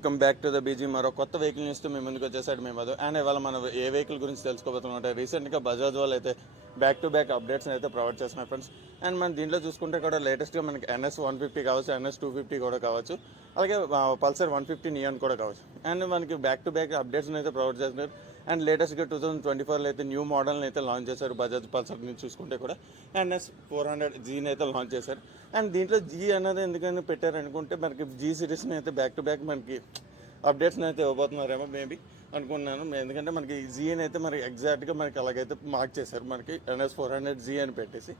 Welcome back to the BG. మరో కొత్త vehicle న్యూస్తో మేము ముందుకు వచ్చేసాడు మేము అది. అండ్ ఇవాళ మనం ఏ వెహికల్ గురించి తెలుసుకోబోతున్నమాట. రీసెంట్గా బజాజ్ వాళ్ళు అయితే బ్యాక్ టు బ్యాక్ అప్డేట్స్ అయితే ప్రొవైడ్ చేస్తున్నారు ఫ్రెండ్స్. అండ్ మన దీంట్లో చూసుకుంటే కూడా లేటెస్ట్గా మనకి NS 150 కావచ్చు, NS 250 కూడా కావచ్చు, అలాగే పల్సర్ 150 నియాన్ కూడా కావచ్చు. అండ్ మనకి బ్యాక్ టు బ్యాక్ అప్డేట్స్ని అయితే ప్రొవైడ్ చేస్తున్నారు. అండ్ లేటెస్ట్గా 2024లో అయితే న్యూ మోడల్ని అయితే లాంచ్ చేశారు బజాజ్ పల్సర్ నుంచి చూసుకుంటే కూడా. NS 400Gని అయితే లాంచ్ చేశారు. అండ్ దీంట్లో జీ అనేది ఎందుకని పెట్టారనుకుంటే మనకి జీ సిరీస్ని అయితే బ్యాక్ టు బ్యాక్ మనకి అప్డేట్స్ని అయితే ఇవ్వబోతున్నారేమో మేబీ అనుకున్నాను. ఎందుకంటే మనకి జీని అయితే మనకి ఎగ్జాక్ట్గా మనకి అలాగైతే మార్క్ చేశారు, మనకి NS 400G అని పెట్టేసి.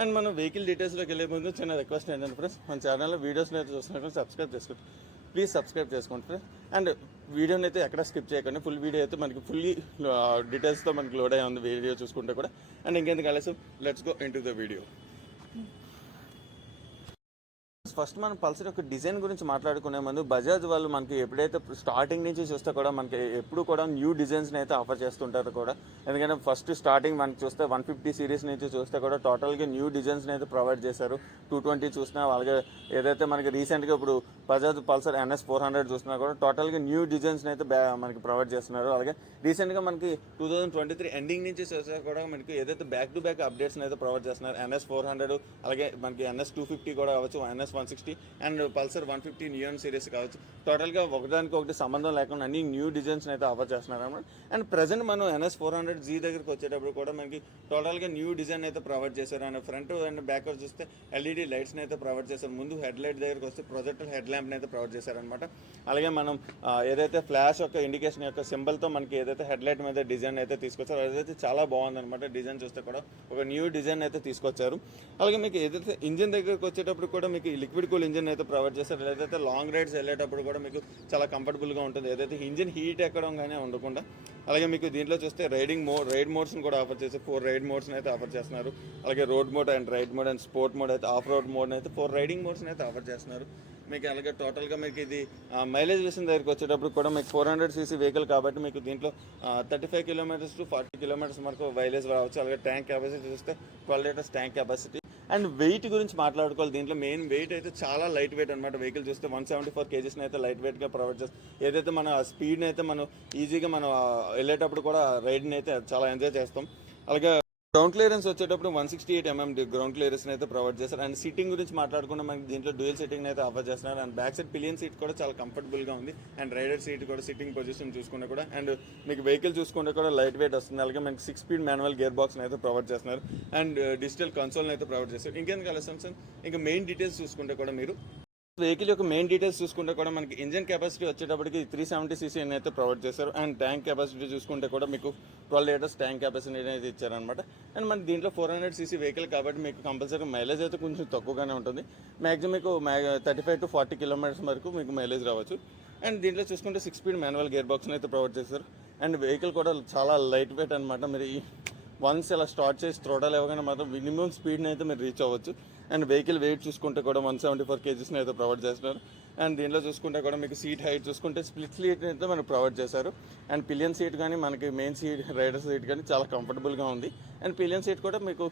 అండ్ మనం వెహికల్ డీటెయిల్స్లోకి వెళ్ళే ముందు చిన్న రిక్వెస్ట్ ఏంటంటే ఫ్రెండ్స్, మన ఛానల్లో వీడియోస్ని అయితే చూస్తున్నట్టు సబ్స్క్రైబ్ చేసుకోండి, ప్లీజ్ సబ్స్క్రైబ్ చేసుకోండి ఫ్రెండ్స్. అండ్ వీడియోని అయితే ఎక్కడ స్కిప్ చేయకండి, ఫుల్ వీడియో అయితే మనకి ఫుల్లీ డీటెయిల్స్తో మనకి లోడ్ అయ్యి ఉంది వీడియో చూసుకుంటే కూడా. అండ్ ఇంకెందుకు ఆలస్యం, let's go into the video. First మనం పల్సర్ యొక్క డిజైన్ గురించి మాట్లాడుకునే ముందు, బజాజ్ వాళ్ళు మనకి ఎప్పుడైతే స్టార్టింగ్ నుంచి చూస్తే కూడా మనకి ఎప్పుడు కూడా న్యూ డిజైన్స్ని అయితే ఆఫర్ చేస్తుంటారు కూడా. ఎందుకంటే ఫస్ట్ స్టార్టింగ్ మనకి చూస్తే 150 సిరీస్ నుంచి చూస్తే కూడా టోటల్గా న్యూ డిజైన్స్ని అయితే ప్రొవైడ్ చేశారు. 220 చూసినా, అలాగే ఏదైతే మనకి రీసెంట్గా ఇప్పుడు బజాజ్ పల్సర్ NS 400 చూసినా కూడా టోటల్గా న్యూ డిజైన్స్ని అయితే మనకి ప్రొవైడ్ చేస్తున్నారు. అలాగే రీసెంట్గా మనకి 2023 ఎండింగ్ నుంచి చూస్తే కూడా మనకి ఏదైతే బ్యాక్ టు బ్యాక్ అప్డేట్స్ని అయితే ప్రొవైడ్ చేస్తున్నారు. NS 400 అలాగే మనకి NS 250 కూడా కావచ్చు, NS 160 and Pulsar 150 neon series కావచ్చు. టోటల్గా ఒకటి సంబంధం లేకుండా అన్ని న్యూ డిజైన్స్ని అయితే ఆఫర్ చేస్తున్నారు అన్నమాట. అండ్ ప్రజెంట్ మనం NS 400G దగ్గరికి వచ్చేటప్పుడు కూడా మనకి టోటల్గా న్యూ డిజైన్ అయితే ప్రొవైడ్ చేశారు. అండ్ ఫ్రంట్ అండ్ బ్యాక్ చూస్తే LED లైట్స్ని అయితే ప్రొవైడ్ చేశారు. ముందు హెడ్ లైట్ దగ్గరికి వస్తే ప్రొజెక్టర్ హెడ్ ల్యాంప్ని అయితే ప్రొవైడ్ చేశారనమాట. అలాగే మనం ఏదైతే ఫ్లాష్ యొక్క ఇండికేషన్ యొక్క సింబల్తో మనకి ఏదైతే హెడ్ లైట్ మీద డిజైన్ అయితే తీసుకొచ్చారో అదైతే చాలా బాగుందన్నమాట. డిజైన్ చూస్తే కూడా ఒక న్యూ డిజైన్ అయితే తీసుకొచ్చారు. అలాగే మీకు ఏదైతే ఇంజిన్ దగ్గరికి వచ్చేటప్పుడు కూడా మీకు లిక్విడ్ కూల్ ఇంజిన్ అయితే ప్రొవైడ్ చేస్తారు. ఏదైతే లాంగ్ రైడ్స్ వెళ్ళేటప్పుడు కూడా మీకు చాలా కంఫర్టబుల్గా ఉంటుంది, ఏదైతే ఇంజిన్ హీట్ ఎక్కడం కానీ ఉండకుండా. అలాగే మీకు దీంట్లో చూస్తే రైడ్ మోడ్స్ని కూడా ఆఫర్ చేసి 4 రైడ్ మోడ్స్ని అయితే ఆఫర్ చేస్తున్నారు. అలాగే road mode and ride mode and sport mode అయితే, ఆఫ్ రోడ్ మోడ్ అయితే 4 రైడింగ్ మోడ్స్ని అయితే ఆఫర్ చేస్తున్నారు మీకు. అలాగే టోటల్గా మీకు ఇది మైలేజ్ విషయం దగ్గరికి వచ్చేటప్పుడు కూడా మీకు 400cc వెహికల్ కాబట్టి మీకు దీంట్లో 35 కిలోమీటర్స్ to 40 కిలోమీటర్స్ వరకు మైలేజ్ రావచ్చు. అలాగే ట్యాంక్ కెపాసిటీ చూస్తే 12 litres tank capacity. And weight గురించి మాట్లాడుకోవాలి, దీంట్లో మెయిన్ వెయిట్ అయితే చాలా లైట్ వెయిట్ అనమాట. వెహికల్ చూస్తే 174 kgs అయితే లైట్ వెయిట్గా ప్రొవైడ్ చేస్తారు. ఏదైతే మన స్పీడ్ని అయితే మనం ఈజీగా మనం వెళ్ళేటప్పుడు కూడా రైడ్ని అయితే చాలా ఎంజాయ్ చేస్తాం. అలాగే గ్రౌండ్ క్లియరెన్స్ వచ్చేటప్పుడు 168 mm గ్రౌండ్ క్లియరెన్స్ అయితే ప్రొవైడ్ చేస్తారు. అండ్ సీటింగ్ గురించి మాట్లాడుకుంటే మనకి దీంట్లో డ్యూయల్ సీటింగ్ అయితే ఆఫర్ చేస్తున్నారు. And back side pillion seat కూడా చాలా కంఫర్టబుల్గా ఉంది. అండ్ రైడర్ సీట్ కూడా సిట్టింగ్ పొజిషన్ చూసుకుంటే కూడా, అండ్ మీకు వెహికల్ చూసుకుంటే కూడా లైట్ వెయిట్ వస్తుంది. అలాగే మనకి 6 స్పీడ్ మాన్యువల్ గేర్ బాక్స్ని అయితే ప్రొవైడ్ చేస్తున్నారు. అండ్ డిజిటల్ కన్సోల్ని అయితే ప్రొవైడ్ చేస్తారు. ఇంకెందుకు ఆలస్యం, ఇంకా మెయిన్ డీటెయిల్స్ చూసుకుంటే కూడా మీరు వెహికల్ యొక్క మెయిన్ డీటెయిల్స్ చూసుకుంటే కూడా మనకి ఇంజిన్ కెపాసిటీ వచ్చేటప్పటికి 370cc అయితే ప్రొవైడ్ చేశారు. అండ్ ట్యాంక్ కెపాసిటీ చూసుకుంటే కూడా మీకు 12 లీటర్స్ ట్యాంక్ కెపాసిటీ అయితే ఇచ్చారనమాట. అండ్ మనకి దీంట్లో 400cc వెహికల్ కాబట్టి మీకు కంపల్సరీ మైలేజ్ అయితే కొంచెం తక్కువగానే ఉంటుంది. మ్యాక్సిమం మీకు 35 to 40 కిలోమీటర్స్ వరకు మీకు మైలేజ్ రావచ్చు. అండ్ దీంట్లో చూసుకుంటే 6 స్పీడ్ మాన్యువల్ గేర్ బాక్స్ని అయితే ప్రొవైడ్ చేశారు. అండ్ వెహికల్ కూడా చాలా లైట్ వెయిట్ అనమాట. మీరు వన్స్ ఇలా స్టార్ట్ చేసి త్రోటల్ ఇవ్వగానే మాత్రం మినిమం స్పీడ్ని అయితే మీరు రీచ్ అవ్వచ్చు. అండ్ వెహికల్ వెయిట్ చూసుకుంటే కూడా 174 kgsని అయితే ప్రొవైడ్ చేస్తున్నారు. అండ్ దీంట్లో చూసుకుంటే కూడా మీకు సీట్ హైట్ చూసుకుంటే స్ప్లిట్ సీట్ అయితే మనకు ప్రొవైడ్ చేశారు. అండ్ పిలియన్ సీట్ కానీ మనకి మెయిన్ సీట్ రైడర్ సీట్ కానీ చాలా కంఫర్టబుల్గా ఉంది. అండ్ పిలియన్ సీట్ కూడా మీకు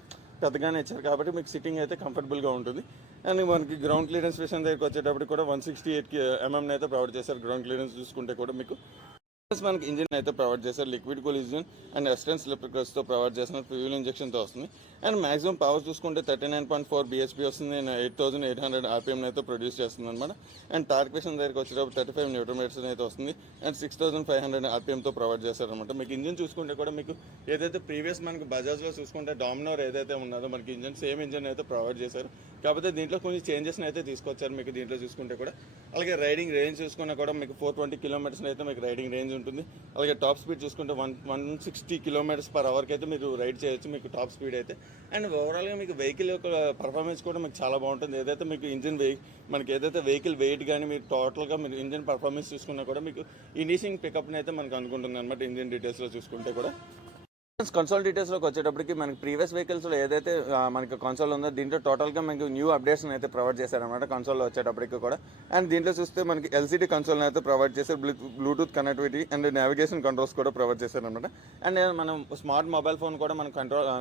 పెద్దగానే ఇచ్చారు కాబట్టి మీకు సిట్టింగ్ అయితే కంఫర్టబుల్గా ఉంటుంది. అండ్ మనకి గ్రౌండ్ క్లియరెన్స్ విషయం దగ్గరికి వచ్చేటప్పుడు కూడా 168 mm అయితే ప్రొవైడ్ చేశారు. గ్రౌండ్ క్లియరెన్స్ చూసుకుంటే కూడా మీకు మనకి ఇంజిన్ అయితే ప్రొవైడ్ చేస్తారు. లిక్విడ్ కూల్ ఇంజిన్ అండ్ ఎస్టెన్ స్లిప్ క్రస్తో ప్రొవైడ్ చేస్తున్నారు. ఫ్యూయల్ ఇంజెక్షన్తో వస్తుంది. అండ్ మాక్సిమం పవర్ చూసుకుంటే 39.4 bhp వస్తుంది. అండ్ 8800 RPM అయితే ప్రొడ్యూస్ చేస్తుంది అనమాట. అండ్ టార్క్ విషయం దగ్గరికి వచ్చేటప్పుడు 35 Nm అయితే వస్తుంది. అండ్ 6500 RPMతో ప్రొవైడ్ చేస్తారనమాట. మీకు ఇంజిన్ చూసుకుంటే కూడా మీకు ఏదైతే ప్రీవియస్ మనకి బజాజ్లో చూసుకుంటే డామినోర్ ఏదైతే ఉన్నదో మనకి ఇంజిన్ సేమ్ ఇంజిన్ అయితే ప్రొవైడ్ చేశారు. కాకపోతే దీంట్లో కొన్ని చేంజెస్ని అయితే తీసుకొచ్చారు మీకు దీంట్లో చూసుకుంటే కూడా. అలాగే రైడింగ్ రేంజ్ చూసుకున్నా కూడా మీకు 420 కిలోమీటర్స్ అయితే మీకు రైడింగ్ రేంజ్ ఉంటుంది. అలాగే టాప్ స్పీడ్ చూసుకుంటే 160 km/h అయితే మీరు రైడ్ చేయొచ్చు మీకు టాప్ స్పీడ్ అయితే. అండ్ ఓవరాల్గా మీకు వెహికల్ యొక్క పర్ఫార్మెన్స్ కూడా మీకు చాలా బాగుంటుంది. ఏదైతే మీకు మనకి ఏదైతే వెహికల్ వెయిట్ కానీ మీరు టోటల్గా మీరు ఇంజిన్ పర్ఫార్మెన్స్ చూసుకున్నా కూడా మీకు ఇనిషింగ్ పికప్ని అయితే మనకు అనుకుంటుంది అనమాట ఇంజిన్ డీటెయిల్స్లో చూసుకుంటే కూడా. కన్సోల్ డీటెయిల్స్లోకి వచ్చేటప్పటికి మనకి ప్రీవియస్ వెహికల్స్లో ఏదైతే మనకి కన్సోల్ ఉందో దీంట్లో టోటల్గా మనకి న్యూ అప్డేట్స్ని అయితే ప్రొవైడ్ చేశారనమాట కన్సోల్లో వచ్చేటప్పటికి కూడా. అండ్ దీంట్లో చూస్తే మనకి ఎల్సీడీ కన్సోల్ని అయితే ప్రొవైడ్ చేశారు, Bluetooth connectivity and navigation controls కూడా ప్రొవైడ్ చేశారనమాట. అండ్ మనం స్మార్ట్ మొబైల్ ఫోన్ కూడా మనం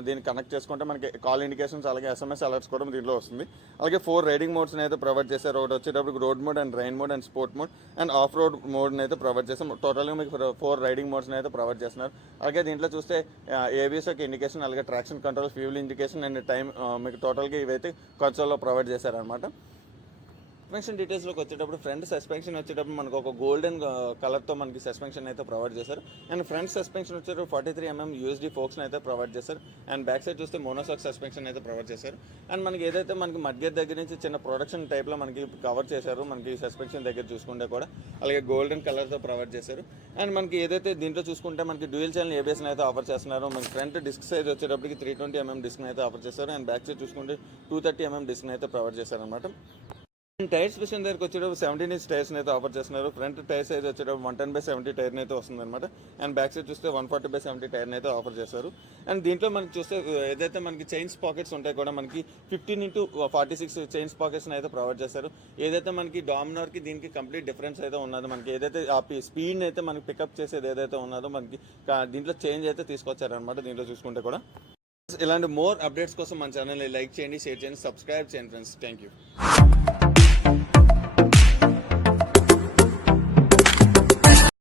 దీన్ని కనెక్ట్ చేసుకుంటే మనకి కాల్ ఇండికేషన్స్ అలాగే ఎస్ఎంఎస్ అలర్ట్స్ కూడా దీంట్లో వస్తుంది. అలాగే 4 రైడింగ్ మోడ్స్ని అయితే ప్రొవైడ్ చేశారు. ఒకటి వచ్చేటప్పటికి road mode and rain mode and sport mode and off road మోడ్ని అయితే ప్రొవైడ్ చేస్తాం. టోటల్గా మీకు 4 రైడింగ్ మోడ్స్ని అయితే ప్రొవైడ్ చేస్తున్నారు. అలాగే దీంట్లో చూస్తే ఏబిఎస్ ఒక ఇండికేషన్, అలాగే traction control, fuel indication and time మీకు టోటల్గా ఇవైతే కన్సోల్లో ప్రొవైడ్ చేశారనమాట. సస్పెన్షన్ డీటెయిల్స్లోకి వచ్చేటప్పుడు ఫ్రంట్ సస్పెన్షన్ వచ్చేటప్పుడు మనకు ఒక గోల్డెన్ కలర్తో మనకి సస్పెన్షన్ అయితే ప్రొవైడ్ చేశారు. అండ్ ఫ్రంట్ సస్పెన్షన్ వచ్చేటప్పుడు 43mm యూఎస్డి ఫోక్స్ని అయితే ప్రొవైడ్ చేశారు. అండ్ బ్యాక్ సైడ్ చూస్తే మోనోసాక్ సస్పెన్షన్ అయితే ప్రొవైడ్ చేశారు. అండ్ మనకి ఏదైతే మనకి మధ్య దగ్గర నుంచి చిన్న ప్రొడక్షన్ టైప్లో మనకి కవర్ చేశారు మనకి సస్పెన్షన్ దగ్గర చూసుకుంటే కూడా, అలాగే గోల్డెన్ కలర్తో ప్రొవైడ్ చేశారు. అండ్ మనకి ఏదైతే దీంట్లో చూసుకుంటే మనకి డ్యూయల్ ఛానల్ ఏబిఎస్ని అయితే ఆఫర్ చేస్తున్నారు. మనకి ఫ్రంట్ డిస్క్ సైజ్ వచ్చేటప్పటికి 320mm డిస్క్ని అయితే ఆఫర్ చేశారు. అండ్ బ్యాక్ సైడ్ చూసుకుంటే 230mm డిస్క్ని అయితే ప్రొవైడ్ చేశారనమాట. టైర్స్ విషయం దగ్గరికి వచ్చేటప్పుడు 17 ఇంచ్ టైర్స్ని అయితే ఆఫర్ చేస్తున్నారు. ఫ్రంట్ టైర్ సైజ్ వచ్చేటప్పుడు 110/70 టైర్ని అయితే వస్తుంది అనమాట. అండ్ బ్యాక్ సైడ్ చూస్తే 140/70 టైర్ని అయితే ఆఫర్ చేశారు. అండ్ దీంట్లో మనకి చూస్తే ఏదైతే మనకి చైన్స్ పాకెట్స్ ఉంటాయి కూడా మనకి 15x46 చైన్స్ పాకెట్స్ని అయితే ప్రొవైడ్ చేశారు. ఏదైతే మనకి డామినార్కి దీనికి కంప్లీట్ డిఫరెన్స్ అయితే ఉన్నదో, మనకి ఏదైతే ఆ స్పీడ్ని అయితే మనకి పికప్ చేసేది ఏదైతే ఉన్నదో మనకి దీంట్లో చేంజ్ అయితే తీసుకొచ్చారనమాట. దీంట్లో చూసుకుంటే కూడా ఇలాంటి మోర్ అప్డేట్స్ కోసం మన ఛానల్ని లైక్ చేయండి, షేర్ చేయండి, సబ్స్క్రైబ్ చేయండి ఫ్రెండ్స్. Thank you.